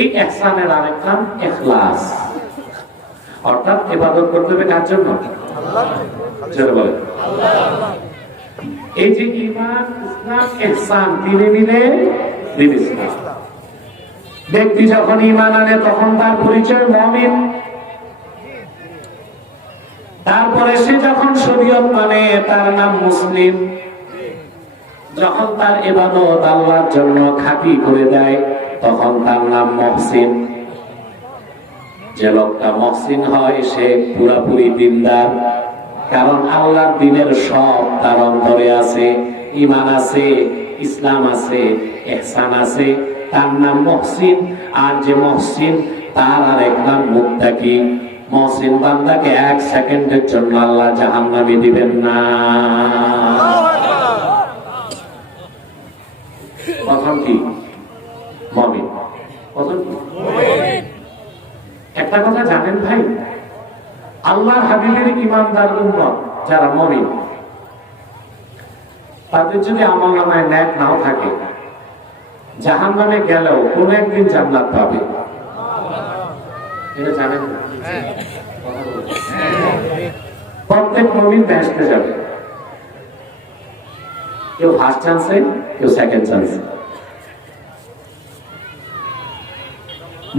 এই ইহসানের আরেক নাম ইখলাস, অর্থাৎ ইবাদত করতে হবে কার জন্য? আল্লাহ। এই যে ঈমান, ইসলাম, ইহসান তিনে মিলে দ্বীন ইসলাম। ব্যক্তি যখন ঈমান আনে তখন তার পরিচয় মুমিন। তারপরে সে যখন শরীয়ত মানে তার নাম মুসলিম। যখন তার ইবাদত আল্লাহর জন্য খাঁটি করে দেয় তখন তার নাম মুহসিন। যে লোকটা মুহসিন হয় সে পুরাপুরি দিনদার, কারণ আল্লাহর দ্বীনের সব তার অন্তরে আছে। ঈমান আছে, ইসলাম আছে, ইহসান আছে, তার নাম মুহসিন। আর যে মুহসিন তার আরেক নাম মুত্তাকি। মুহসিন বান্দাকে 1 সেকেন্ডের জন্য আল্লাহ জাহান্নামে দিবেন না। প্রথম কি? মুমিন। প্রথম কি? একটা কথা জানেন ভাই, আল্লাহর হাবিবের ঈমানদার উম্মত যারা মুমিন, তাদের যদি আমল নামায় ন্যাক নাও থাকে, জাহান্নামে গেলেও কোন একদিন জান্নাত পাবে। এটা জানেন না? প্রত্যেক মুমিন বেহেশতে যাবে, কেউ ফার্স্ট চান্সে, কেউ সেকেন্ড চান্সে।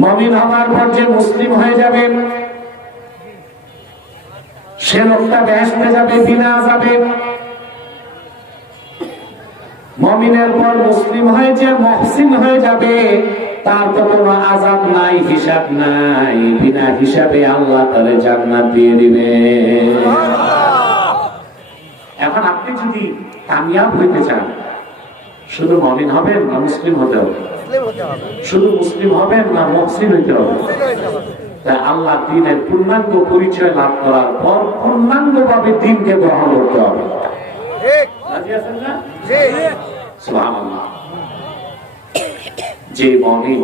মুমিন হওয়ার পর যে মুসলিম হয়ে যাবে, সে লোকটা বেহেশতে যাবে বিনা আযাবে। মুমিনের পর মুসলিম হয়ে যে মুহসিন হয়ে যাবে, তার তো কোনো আযাব নাই, হিসাব নাই, বিনা হিসাবে আল্লাহ তারে জান্নাত দিয়ে দিবে। এখন আপনি যদি কামিয়াব হইতে চান, শুধু মুমিন হবেন না মুসলিম হতে হবে? শুধু মুসলিম হবেন না মুহসিন হইতে হবে? তাই আল্লাহ দ্বীনের পূর্ণাঙ্গ পরিচয় লাভ করার পর পূর্ণাঙ্গভাবে দ্বীনকে গ্রহণ করতে হবে। রাজি আছেন না? সুবহানাল্লাহ। যে মুমিন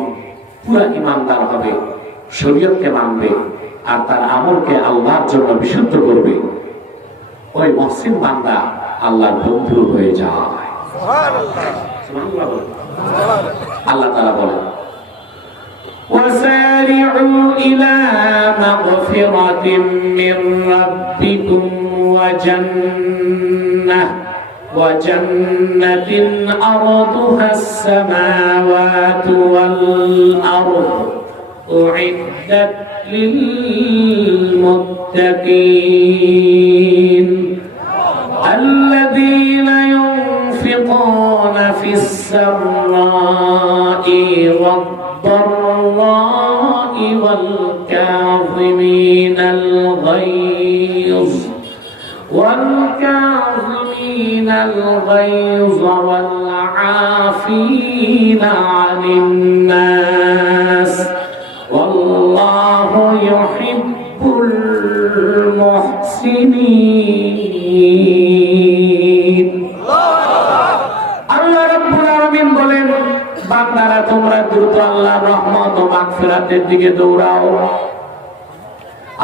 পুরা ঈমানদার হবে, শরীয়তকে মানবে আর তার আমলকে আল্লাহর জন্য বিশুদ্ধ করবে, ওই মুহসিন বান্দা আল্লাহর বন্ধু হয়ে যায়। সুবহানাল্লাহ। আল্লাহ তাআলা বলেন, وسارعوا إلى مغفرة من ربكم وجنة أرضها السماوات والأرض أعدت للمتقين الذين ينفقون في السراء والضراء والكاظمين الغيظ والعافين عن الناس والله يحب المحسنين। আল্লাহ রাব্বুল আলামিন বলেন, বান্দারা তোমরা দ্রুত আল্লাহর রহমত ও মাগফিরাতের দিকে দৌড়াও,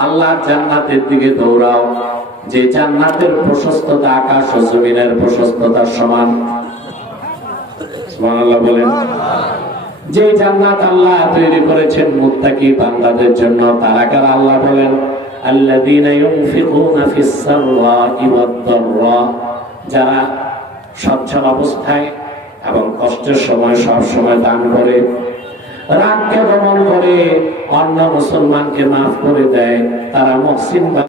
আল্লাহর জান্নাতের দিকে দৌড়াও, যে জান্নাতের প্রশস্ততা আকাশ ও জমিনের প্রশস্ততার সমান। সুবহানাল্লাহ বলেন। যে জান্নাত আল্লাহ তৈরি করেছেন মুত্তাকি বান্দাদের জন্য, তারা কারা? আল্লাহ বলেন, আল্লাযীনা ইউনফিকুনা ফিস সাররাই ওয়াদ দাররা, যারা সচ্ছল অবস্থায় এবং কষ্টের সময় সব সময় দান করে, রাগকে দমন করে, অন্য মুসলমানকে মাফ করে দেয়, তারা মুহসিন।